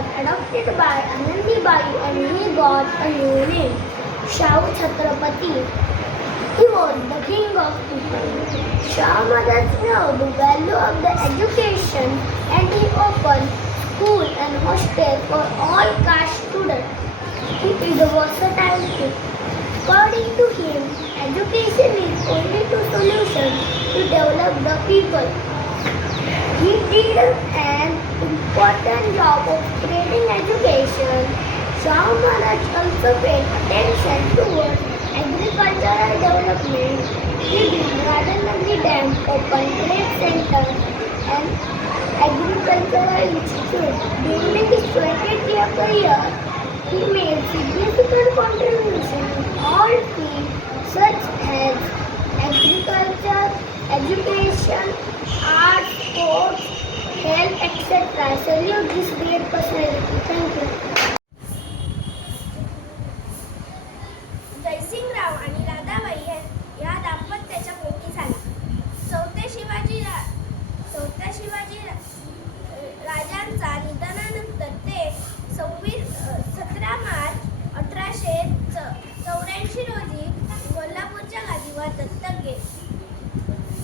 was adopted by Anandibai and he got a new name, Shahu Chhatrapati. He was the king of people. Shah Maharaj knew the value of the education and he opened school and hostel for all caste students. He is a versatile king. According to him, education is only the solution to develop the people. He did an important job of spreading education. Shah Maharaj also paid attention towards agricultural development. He built Radhanagari Dam, opened trade centers and agricultural institutes. During his 20th year career, he made significant contributions in all fields such as agriculture, education, art, sports, health, etc. I salute this great personality. Thank you. Jaysingrao आणि राधाबाई या दाम्पत्याच्या पोटी झाला. चौथ्या शिवाजी राजांच्या निधनानंतर ते 17 मार्च 1884 रोजी कोल्हापूरच्या गादीवर दत्तक गेले.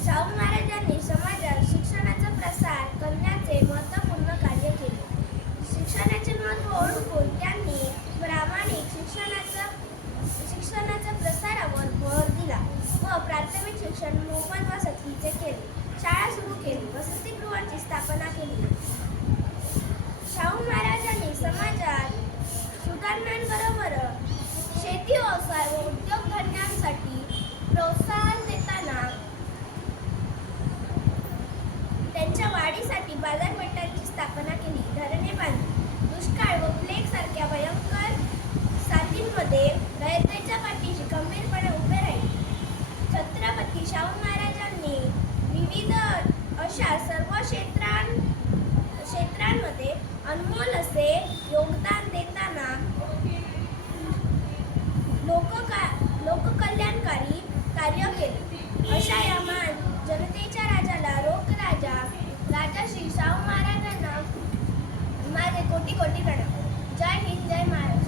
शाहू महाराजांनी समाजात शिक्षणाचा प्रसार करण्याचे महत्त्वपूर्ण कार्य केले. शिक्षणाचे महत्त्व ओळखून त्यांनी प्रामाणिक शिक्षणाच्या प्रसारावर भर दिला व प्राथमिक शिक्षण मोफत व सक्तीचे केले. शाळा सुरू केली, वसतिगृहांची स्थापना केली. शाहू महाराजांनी समाजात सुधारणांबरोबर शेती व्यवसाय व उद्योगधंद्यांसाठी प्रोत्साहन देताना त्यांच्या वाढीसाठी बाजारपेठांची स्थापना केली, धरणे बांधली. दुष्काळ व प्लेग सारख्या भयंकर साथींमध्ये रयतेच्या पाठीशी खंबीरपणे उभे राहिले. छत्रपती शाहू महाराजांनी विविध अशा सर्व क्षेत्रांमध्ये अनमोल असे योगदान देताना लोककल्याणकारी कार्य केले. अशा या महान जनतेच्या राजाला राजा श्री शाहू महाराजांना माझे कोटी कोटी प्रणाम. जय हिंद, जय महाराष्ट्र.